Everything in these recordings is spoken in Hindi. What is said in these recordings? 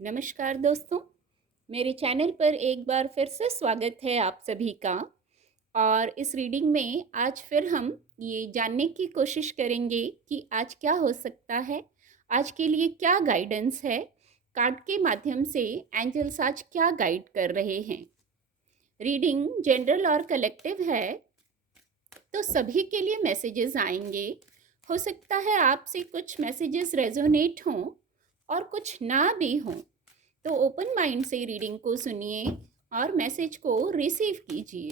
नमस्कार दोस्तों, मेरे चैनल पर एक बार फिर से स्वागत है आप सभी का। और इस रीडिंग में आज फिर हम ये जानने की कोशिश करेंगे कि आज क्या हो सकता है, आज के लिए क्या गाइडेंस है। कार्ड के माध्यम से एंजल्स आज क्या गाइड कर रहे हैं। रीडिंग जनरल और कलेक्टिव है, तो सभी के लिए मैसेजेस आएंगे। हो सकता है आपसे कुछ मैसेजेस रेजोनेट हों और कुछ ना भी हों, तो ओपन माइंड से रीडिंग को सुनिए और मैसेज को रिसीव कीजिए।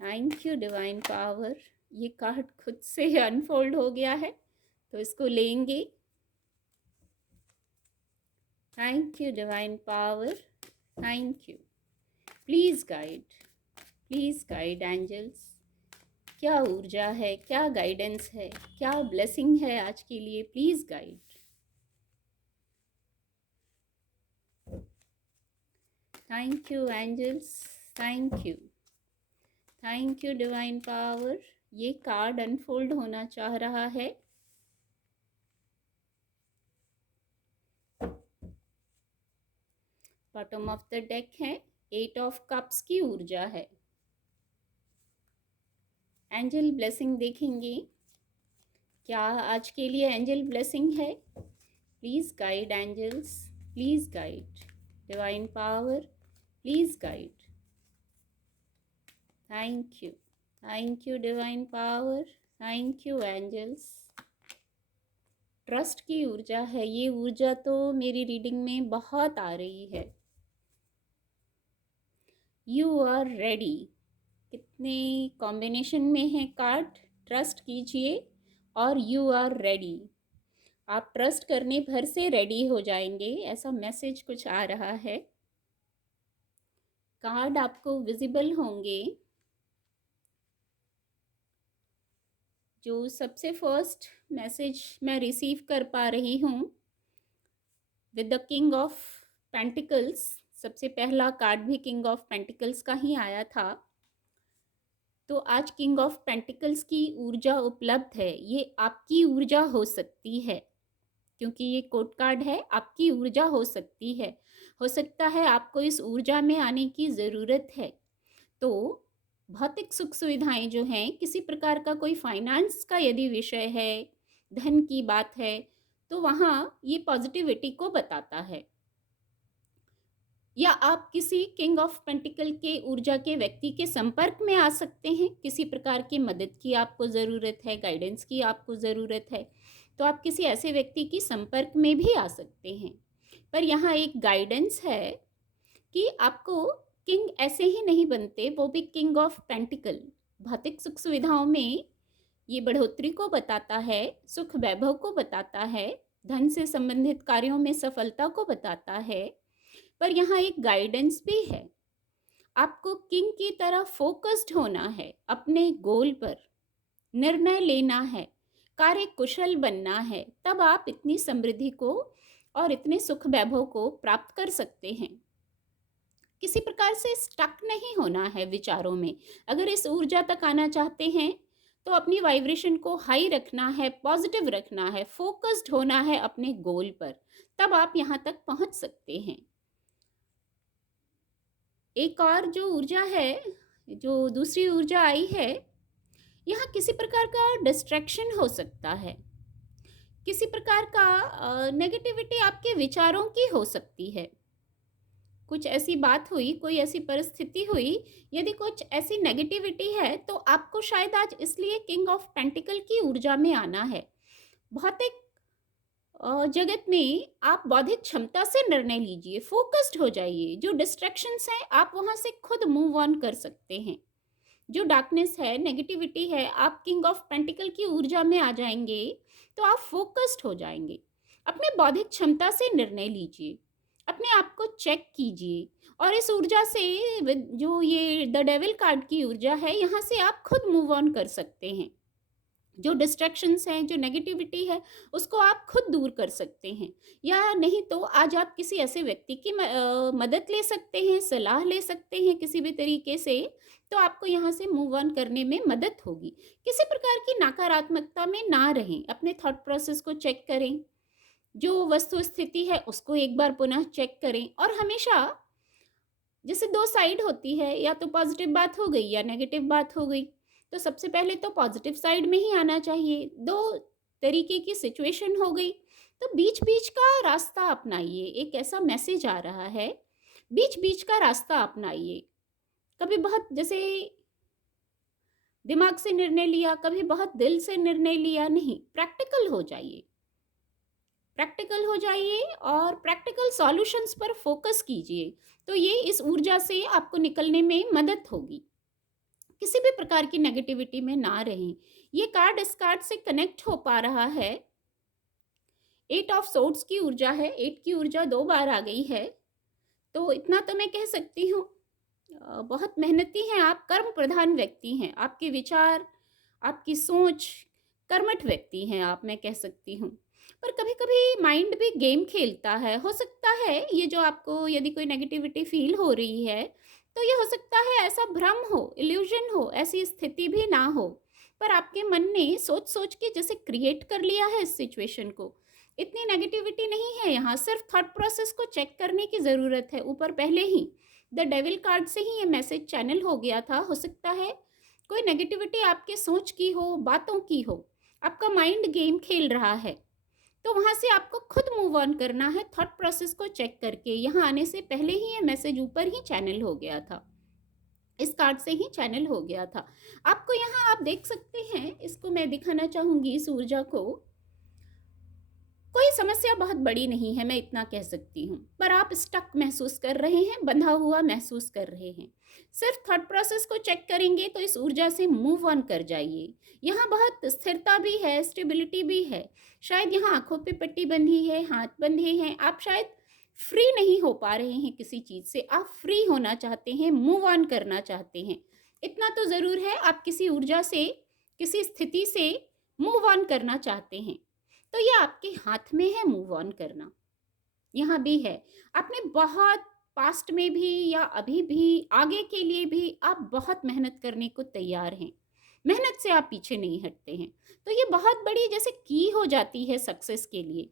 Thank you divine power. ये कार्ड खुद से अनफोल्ड हो गया है, तो इसको लेंगे। Thank you divine power, thank you. Please guide angels. क्या ऊर्जा है, क्या गाइडेंस है, क्या ब्लेसिंग है आज के लिए, please guide. Thank you angels, thank you. Thank you divine power. ये कार्ड अनफोल्ड होना चाह रहा है। बॉटम ऑफ द डेक है, 8 ऑफ कप्स की ऊर्जा है। एंजल ब्लेसिंग देखेंगे, क्या आज के लिए एंजल ब्लेसिंग है। Please guide angels, please guide divine power, please guide. Thank you divine power, thank you angels. Trust की ऊर्जा है, ये ऊर्जा तो मेरी रीडिंग में बहुत आ रही है। You are ready. कितने कॉम्बिनेशन में है कार्ड। ट्रस्ट कीजिए और यू आर रेडी। आप ट्रस्ट करने भर से रेडी हो जाएंगे, ऐसा मैसेज कुछ आ रहा है। कार्ड आपको विजिबल होंगे। जो सबसे फर्स्ट मैसेज मैं रिसीव कर पा रही हूँ with the king of pentacles, सबसे पहला कार्ड भी किंग ऑफ पेंटिकल्स का ही आया था। तो आज किंग ऑफ पेंटिकल्स की ऊर्जा उपलब्ध है। ये आपकी ऊर्जा हो सकती है, क्योंकि ये कोड कार्ड है, आपकी ऊर्जा हो सकती है। हो सकता है आपको इस ऊर्जा में आने की ज़रूरत है। तो भौतिक सुख सुविधाएं जो हैं, किसी प्रकार का कोई फाइनेंस का यदि विषय है, धन की बात है, तो वहाँ ये पॉजिटिविटी को बताता है। या आप किसी किंग ऑफ पेंटिकल के ऊर्जा के व्यक्ति के संपर्क में आ सकते हैं। किसी प्रकार की मदद की आपको ज़रूरत है, गाइडेंस की आपको ज़रूरत है, तो आप किसी ऐसे व्यक्ति की संपर्क में भी आ सकते हैं। पर यहाँ एक गाइडेंस है कि आपको किंग ऐसे ही नहीं बनते, वो भी किंग ऑफ पेंटिकल। भौतिक सुख सुविधाओं में ये बढ़ोतरी को बताता है, सुख वैभव को बताता है, धन से संबंधित कार्यों में सफलता को बताता है। पर यहाँ एक गाइडेंस भी है, आपको किंग की तरह फोकस्ड होना है, अपने गोल पर निर्णय लेना है, कार्य कुशल बनना है, तब आप इतनी समृद्धि को और इतने सुख वैभव को प्राप्त कर सकते हैं। किसी प्रकार से स्टक नहीं होना है विचारों में। अगर इस ऊर्जा तक आना चाहते हैं तो अपनी वाइब्रेशन को हाई रखना है, पॉजिटिव रखना है, फोकस्ड होना है अपने गोल पर, तब आप यहाँ तक पहुँच सकते हैं। एक और जो ऊर्जा है, जो दूसरी ऊर्जा आई है, यहाँ किसी प्रकार का डिस्ट्रैक्शन हो सकता है। किसी प्रकार का नेगेटिविटी आपके विचारों की हो सकती है। कुछ ऐसी बात हुई, कोई ऐसी परिस्थिति हुई, यदि कुछ ऐसी नेगेटिविटी है, तो आपको शायद आज इसलिए किंग ऑफ पेंटिकल की ऊर्जा में आना है। भौतिक जगत में आप बौद्धिक क्षमता से निर्णय लीजिए, फोकस्ड हो जाइए। जो डिस्ट्रैक्शंस हैं, आप वहाँ से खुद मूव ऑन कर सकते हैं। जो डार्कनेस है, नेगेटिविटी है, आप किंग ऑफ पेंटिकल की ऊर्जा में आ जाएंगे, तो आप फोकस्ड हो जाएंगे। अपने बौद्धिक क्षमता से निर्णय लीजिए, अपने आप को चेक कीजिए। और इस ऊर्जा से जो ये द डेविल कार्ड की ऊर्जा है, यहाँ से आप खुद मूव ऑन कर सकते हैं। जो डिस्ट्रैक्शंस हैं, जो नेगेटिविटी है, उसको आप खुद दूर कर सकते हैं। या नहीं तो आज आप किसी ऐसे व्यक्ति की मदद ले सकते हैं, सलाह ले सकते हैं किसी भी तरीके से, तो आपको यहाँ से मूव ऑन करने में मदद होगी। किसी प्रकार की नकारात्मकता में ना रहें, अपने थॉट प्रोसेस को चेक करें, जो वस्तु स्थिति है उसको एक बार पुनः चेक करें। और हमेशा जैसे दो साइड होती है, या तो पॉजिटिव बात हो गई या नेगेटिव बात हो गई, तो सबसे पहले तो पॉजिटिव साइड में ही आना चाहिए। दो तरीके की सिचुएशन हो गई तो बीच बीच का रास्ता अपनाइए। एक ऐसा मैसेज आ रहा है, बीच बीच का रास्ता अपनाइए। कभी बहुत जैसे दिमाग से निर्णय लिया, कभी बहुत दिल से निर्णय लिया, नहीं, प्रैक्टिकल हो जाइए। प्रैक्टिकल हो जाइए और प्रैक्टिकल सॉल्यूशंस पर फोकस कीजिए, तो ये इस ऊर्जा से आपको निकलने में मदद होगी। किसी भी प्रकार की नेगेटिविटी में ना रहें। ये कार्ड इस कार्ड से कनेक्ट हो पा रहा है। 8 ऑफ सोर्ड्स की ऊर्जा है, 8 की ऊर्जा 2 बार आ गई है। तो इतना तो मैं कह सकती हूँ, बहुत मेहनती हैं आप, कर्म प्रधान व्यक्ति हैं, आपके विचार, आपकी सोच कर्मठ व्यक्ति हैं आप, मैं कह सकती हूँ। पर कभी कभी माइंड भी गेम खेलता है। हो सकता है ये जो आपको यदि कोई नेगेटिविटी फील हो रही है, तो ये हो सकता है ऐसा भ्रम हो, इल्यूजन हो, ऐसी स्थिति भी ना हो, पर आपके मन ने सोच सोच के जैसे क्रिएट कर लिया है इस सिचुएशन को। इतनी नेगेटिविटी नहीं है यहाँ, सिर्फ थॉट प्रोसेस को चेक करने की ज़रूरत है। ऊपर पहले ही द डेविल कार्ड से ही ये मैसेज चैनल हो गया था। हो सकता है कोई नेगेटिविटी आपके सोच की हो, बातों की हो, आपका माइंड गेम खेल रहा है, तो वहाँ से आपको खुद मूव ऑन करना है थॉट प्रोसेस को चेक करके। यहाँ आने से पहले ही ये मैसेज ऊपर ही चैनल हो गया था, इस कार्ड से ही चैनल हो गया था। आपको यहाँ आप देख सकते हैं, इसको मैं दिखाना चाहूँगी इस ऊर्जा को। कोई समस्या बहुत बड़ी नहीं है, मैं इतना कह सकती हूँ, पर आप स्टक महसूस कर रहे हैं, बंधा हुआ महसूस कर रहे हैं। सिर्फ थॉट प्रोसेस को चेक करेंगे तो इस ऊर्जा से मूव ऑन कर जाइए। यहाँ बहुत स्थिरता भी है, स्टेबिलिटी भी है। शायद यहाँ आंखों पे पट्टी बंधी है, हाथ बंधे हैं, आप शायद फ्री नहीं हो पा रहे हैं किसी चीज़ से, आप फ्री होना चाहते हैं, मूव ऑन करना चाहते हैं। इतना तो ज़रूर है, आप किसी ऊर्जा से, किसी स्थिति से मूव ऑन करना चाहते हैं, तो ये आपके हाथ में है मूव ऑन करना। यहाँ भी है, आपने बहुत पास्ट में भी या अभी भी आगे के लिए भी आप बहुत मेहनत करने को तैयार हैं। मेहनत से आप पीछे नहीं हटते हैं, तो ये बहुत बड़ी जैसे की हो जाती है सक्सेस के लिए।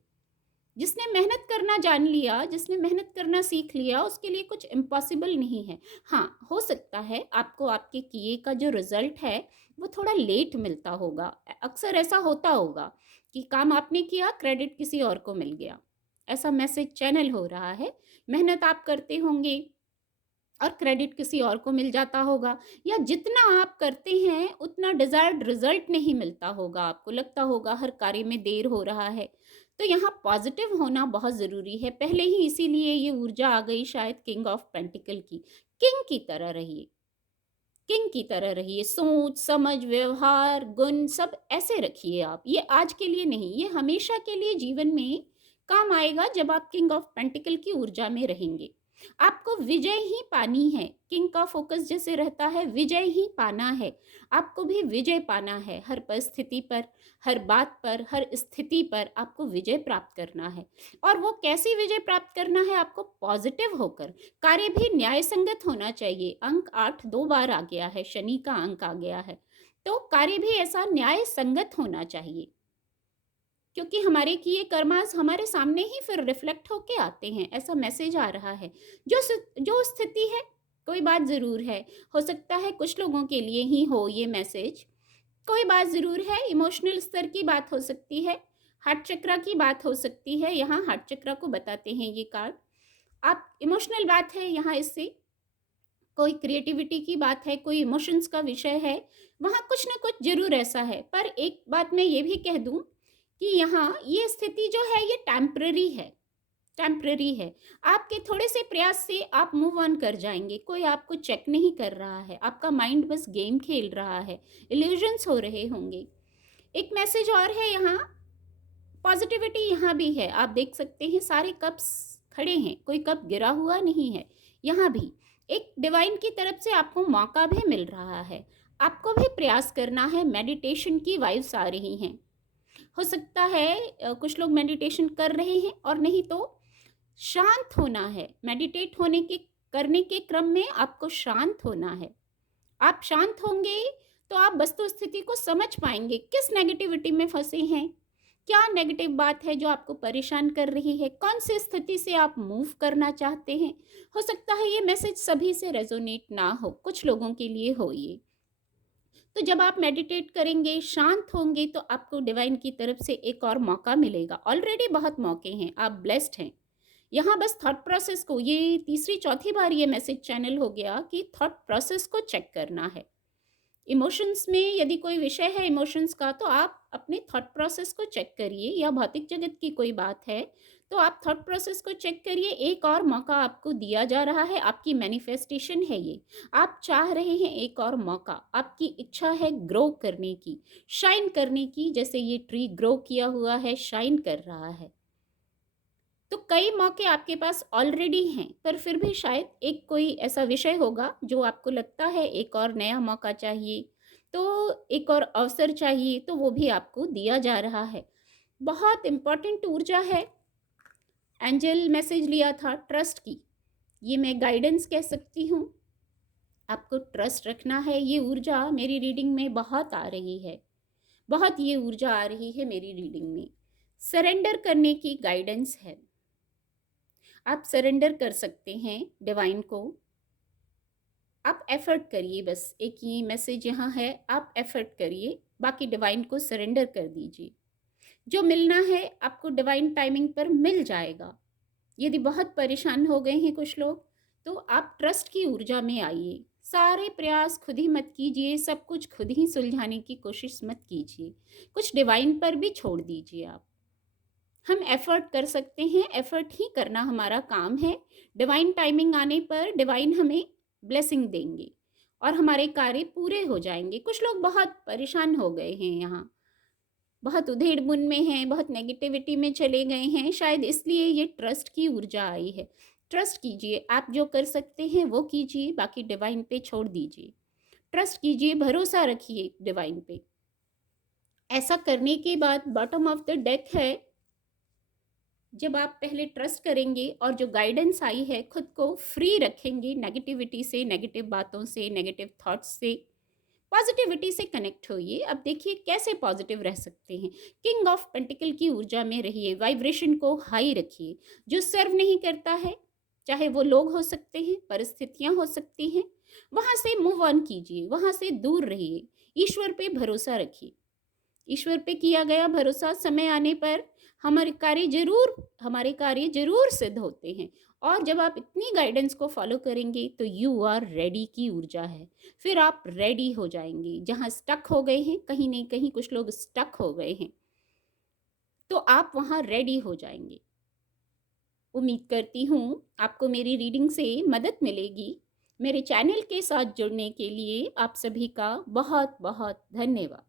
जिसने मेहनत करना जान लिया, जिसने मेहनत करना सीख लिया, उसके लिए कुछ इम्पॉसिबल नहीं है। हाँ, हो सकता है आपको आपके किए का जो रिजल्ट है वो थोड़ा लेट मिलता होगा। अक्सर ऐसा होता होगा कि काम आपने किया, क्रेडिट किसी और को मिल गया, ऐसा मैसेज चैनल हो रहा है। मेहनत आप करते होंगे और क्रेडिट किसी और को मिल जाता होगा, या जितना आप करते हैं उतना डिजायर्ड रिजल्ट नहीं मिलता होगा, आपको लगता होगा हर कार्य में देर हो रहा है। तो यहाँ पॉजिटिव होना बहुत ज़रूरी है पहले ही, इसीलिए ये ऊर्जा आ गई शायद किंग ऑफ पेंटिकल की। किंग की तरह रहिए, किंग की तरह रहिए, सोच समझ व्यवहार गुण सब ऐसे रखिए आप। ये आज के लिए नहीं, ये हमेशा के लिए जीवन में काम आएगा जब आप किंग ऑफ पेंटिकल की ऊर्जा में रहेंगे। आपको विजय ही पानी है, किंग का फोकस जैसे रहता है विजय ही पाना है। आपको भी विजय पाना है, हर परिस्थिति पर, हर बात पर, हर स्थिति पर आपको विजय प्राप्त करना है। और वो कैसी विजय प्राप्त करना है? आपको पॉजिटिव होकर, कार्य भी न्याय संगत होना चाहिए। अंक 8 2 बार आ गया है, शनि का अंक आ गया है, तो कार्य भी ऐसा न्याय संगत होना चाहिए, क्योंकि हमारे किए कर्मास हमारे सामने ही फिर रिफ्लेक्ट होके आते हैं। ऐसा मैसेज आ रहा है। जो स्थिति है, कोई बात ज़रूर है, हो सकता है कुछ लोगों के लिए ही हो ये मैसेज, कोई बात ज़रूर है, इमोशनल स्तर की बात हो सकती है, हार्ट चक्रा की बात हो सकती है। यहाँ हार्ट चक्रा को बताते हैं ये कार्ड। आप इमोशनल बात है यहाँ, इससे कोई क्रिएटिविटी की बात है, कोई इमोशंस का विषय है, वहाँ कुछ ना कुछ जरूर ऐसा है। पर एक बात मैं ये भी कह दूं कि यहाँ ये स्थिति जो है ये टेम्पररी है, टेम्पररी है। आपके थोड़े से प्रयास से आप मूव ऑन कर जाएंगे। कोई आपको चेक नहीं कर रहा है, आपका माइंड बस गेम खेल रहा है, इल्यूजन्स हो रहे होंगे। एक मैसेज और है यहाँ, पॉजिटिविटी यहाँ भी है। आप देख सकते हैं सारे कप्स खड़े हैं, कोई कप गिरा हुआ नहीं है। यहाँ भी एक डिवाइन की तरफ से आपको मौका भी मिल रहा है, आपको भी प्रयास करना है। मेडिटेशन की वाइब्स आ रही हैं। हो सकता है कुछ लोग मेडिटेशन कर रहे हैं, और नहीं तो शांत होना है। मेडिटेट होने के करने के क्रम में आपको शांत होना है, आप शांत होंगे तो आप वस्तु स्थिति को समझ पाएंगे, किस नेगेटिविटी में फंसे हैं, क्या नेगेटिव बात है जो आपको परेशान कर रही है, कौन सी स्थिति से आप मूव करना चाहते हैं। हो सकता है ये मैसेज सभी से रेजोनेट ना हो, कुछ लोगों के लिए हो ये। तो जब आप मेडिटेट करेंगे, शांत होंगे, तो आपको डिवाइन की तरफ से एक और मौका मिलेगा। ऑलरेडी बहुत मौके हैं, आप ब्लेस्ड हैं। यहाँ बस थॉट प्रोसेस को, ये तीसरी चौथी बार ये मैसेज चैनल हो गया कि थॉट प्रोसेस को चेक करना है। इमोशंस में यदि कोई विषय है इमोशंस का, तो आप अपने थॉट प्रोसेस को चेक करिए, या भौतिक जगत की कोई बात है तो आप थॉट प्रोसेस को चेक करिए। एक और मौका आपको दिया जा रहा है, आपकी मैनिफेस्टेशन है ये। आप चाह रहे हैं एक और मौका, आपकी इच्छा है ग्रो करने की, शाइन करने की, जैसे ये ट्री ग्रो किया हुआ है, शाइन कर रहा है। तो कई मौके आपके पास ऑलरेडी हैं, पर फिर भी शायद एक कोई ऐसा विषय होगा जो आपको लगता है एक और नया मौका चाहिए, तो एक और अवसर चाहिए, तो वो भी आपको दिया जा रहा है। बहुत इम्पॉर्टेंट ऊर्जा है। एंजल मैसेज लिया था ट्रस्ट की, ये मैं गाइडेंस कह सकती हूँ। आपको ट्रस्ट रखना है। ये ऊर्जा मेरी रीडिंग में बहुत आ रही है, बहुत ये ऊर्जा आ रही है मेरी रीडिंग में। सरेंडर करने की गाइडेंस है। आप सरेंडर कर सकते हैं डिवाइन को। आप एफर्ट करिए, बस एक ही मैसेज यहाँ है, आप एफर्ट करिए, बाकी डिवाइन को सरेंडर कर दीजिए। जो मिलना है आपको डिवाइन टाइमिंग पर मिल जाएगा। यदि बहुत परेशान हो गए हैं कुछ लोग, तो आप ट्रस्ट की ऊर्जा में आइए। सारे प्रयास खुद ही मत कीजिए, सब कुछ खुद ही सुलझाने की कोशिश मत कीजिए, कुछ डिवाइन पर भी छोड़ दीजिए। आप हम एफर्ट कर सकते हैं, एफर्ट ही करना हमारा काम है। डिवाइन टाइमिंग आने पर डिवाइन हमें ब्लेसिंग देंगे और हमारे कार्य पूरे हो जाएंगे। कुछ लोग बहुत परेशान हो गए हैं, यहाँ बहुत उधेड़-बुन में हैं, बहुत नेगेटिविटी में चले गए हैं, शायद इसलिए ये ट्रस्ट की ऊर्जा आई है। ट्रस्ट कीजिए, आप जो कर सकते हैं वो कीजिए, बाकी डिवाइन पे छोड़ दीजिए। ट्रस्ट कीजिए, भरोसा रखिए डिवाइन पे। ऐसा करने के बाद बॉटम ऑफ द डेक है, जब आप पहले ट्रस्ट करेंगे और जो गाइडेंस आई है, खुद को फ्री रखेंगे नेगेटिविटी से, नेगेटिव बातों से, नेगेटिव थॉट्स से, पॉजिटिविटी से कनेक्ट होइए। अब देखिए कैसे पॉजिटिव रह सकते हैं। किंग ऑफ पेंटिकल की ऊर्जा में रहिए, वाइब्रेशन को हाई रखिए। जो सर्व नहीं करता है, चाहे वो लोग हो सकते हैं, परिस्थितियां हो सकती हैं, वहां से मूव ऑन कीजिए, वहां से दूर रहिए। ईश्वर पे भरोसा रखिए। ईश्वर पे किया गया भरोसा समय आने पर हमारे कार्य जरूर सिद्ध होते हैं। और जब आप इतनी गाइडेंस को फॉलो करेंगे तो यू आर रेडी की ऊर्जा है। फिर आप रेडी हो जाएंगे। जहाँ स्टक हो गए हैं, कहीं नहीं कहीं कुछ लोग स्टक हो गए हैं, तो आप वहाँ रेडी हो जाएंगे। उम्मीद करती हूँ आपको मेरी रीडिंग से मदद मिलेगी। मेरे चैनल के साथ जुड़ने के लिए आप सभी का बहुत बहुत धन्यवाद।